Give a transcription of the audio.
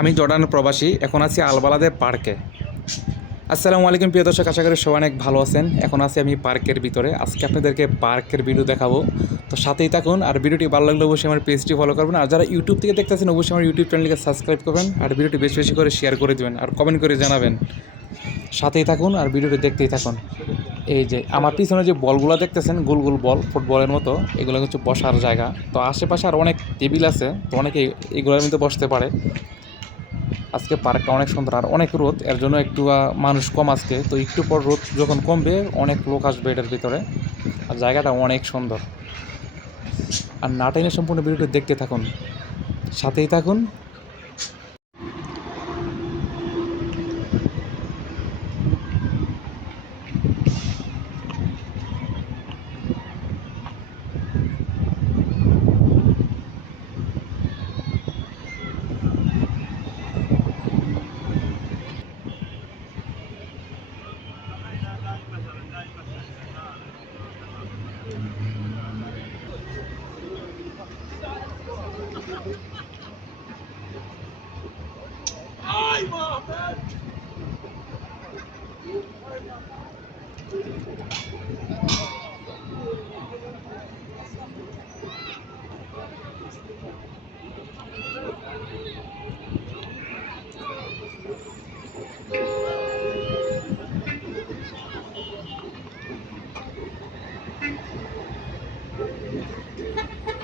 আমি জর্ডান প্রবাসী, এখন আছি আলবালাদে পার্কে। আসসালামু আলাইকুম, প্রিয় দর্শক, আশা করি সবাই অনেক ভালো আছেন। এখন আছি আমি পার্কের ভিতরে। আজকে আপনাদেরকে পার্কের ভিডিও দেখাবো। তো সাথেই থাকুন, আর ভিডিওটি ভালো লাগলে অবশ্যই আমার পেজটি ফলো করবেন। আর যারা ইউটিউব থেকে দেখতেছেন, অবশ্যই আমার ইউটিউব চ্যানেলকে সাবস্ক্রাইব করবেন। আর ভিডিওটি বেশি বেশি করে শেয়ার করে দেবেন, আর কমেন্ট করে জানাবেন। সাথেই থাকুন, আর ভিডিওটি দেখতেই থাকুন। এই যে, আমার পিছনে যে বলগুলো দেখতেছেন, গোল গোল বল, ফুটবলের মতো, এগুলো হচ্ছে বসার জায়গা। তো আশেপাশে আর অনেক টেবিল আছে, তো অনেকে এগুলোর মধ্যে বসতে পারে। আজকে পার্কটা অনেক সুন্দর আর অনেক রোদ, এর জন্য একটু মানুষ কম আজকে। তো একটু পর রোদ যখন কমবে, অনেক লোক আসবে এটার ভিতরে। আর জায়গাটা অনেক সুন্দর। আর নাটাইনের সম্পূর্ণ ভিডিওটি দেখতে থাকুন। সাথেই থাকুন। Ay, mamá. Ha ha!